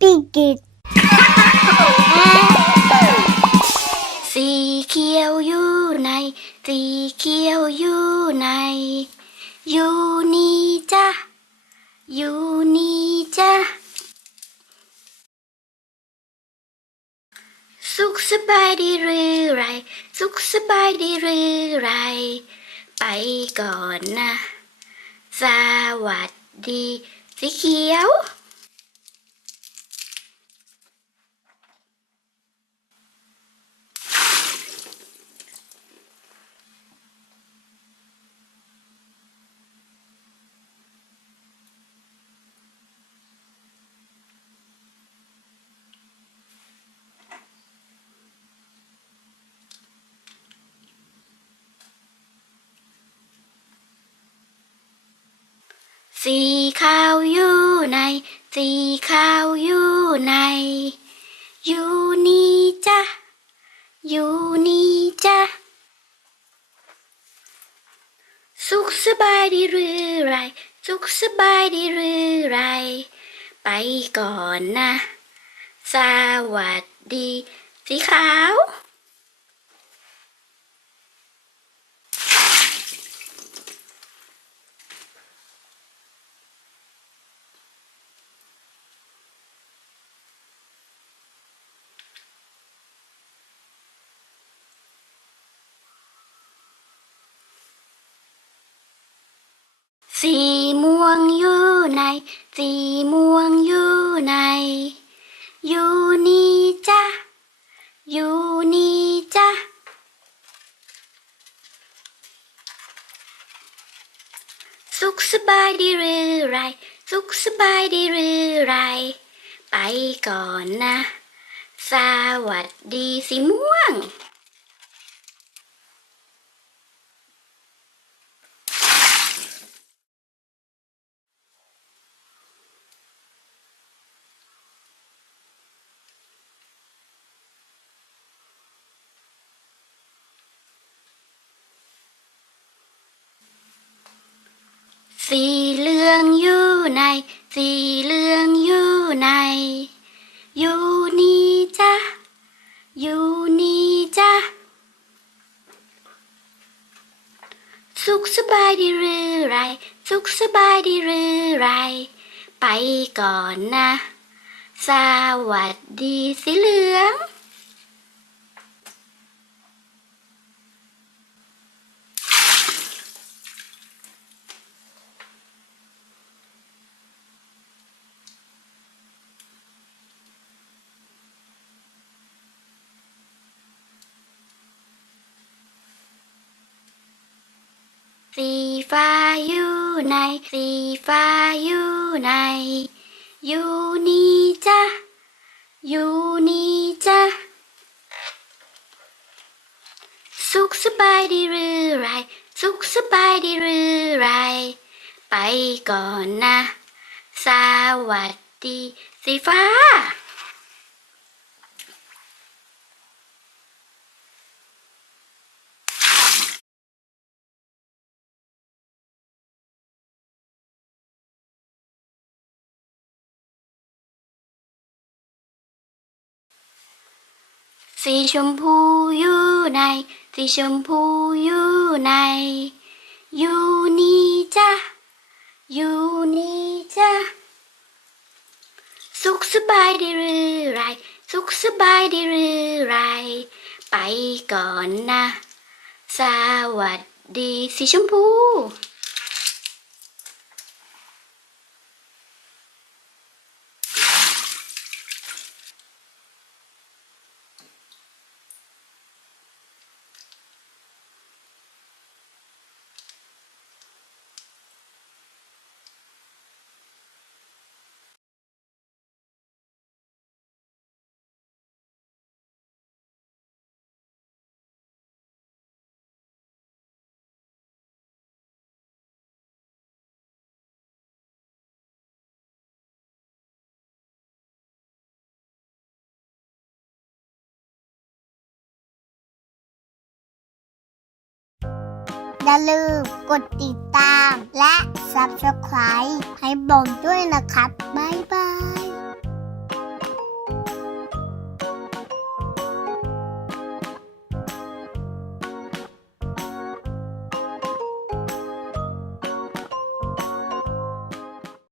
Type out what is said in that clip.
ปี้กิดสีเขียวอยู่ในสีเขียวอยู่ใน อยู่นี่จ้ะอยู่นี่จ้ะสุขสบายดีหรือไร สุขสบายดีหรือไร ไปก่อนนะ สวัสดีสีเขียว สีขาวอยู่ใน สีขาวอยู่ใน อยู่นี่จ้ะอยู่นี่จ้ะสุขสบายดีหรือไร สุขสบายดีหรือไร ไปก่อนนะ สวัสดี สีขาว สีม่วงอยู่ในสีม่วงอยู่ในอยู่นี่จ้ะ อยู่นี่จ้ะ สุขสบายดีหรือไร สุขสบายดีหรือไร ไปก่อนนะ สวัสดีสีม่วง สีเหลืองอยู่ใน สีเหลืองอยู่ใน อยู่นี่จ้ะอยู่นี่จ้ะสุขสบายดีหรือไร สุขสบายดีหรือไร ไปก่อนนะ สวัสดีสีเหลือง สีฟ้าอยู่ในสีฟ้าอยู่ในอยู่นี่จ้ะอยู่นี่จ้ะสุขสบายดีหรือไร สุขสบายดีหรือไร ไปก่อนนะ สวัสดีสีฟ้า สีชมพูอยู่ในสีชมพูอยู่ในอยู่นี่จ้ะอยู่นี่จ้ะสุขสบายดีหรือไร สุขสบายดีหรือไร ไปก่อนนะ สวัสดีสีชมพู อย่าลืมกดติดตามและ subscribe ให้บอมด้วยนะครับ บ๊ายบาย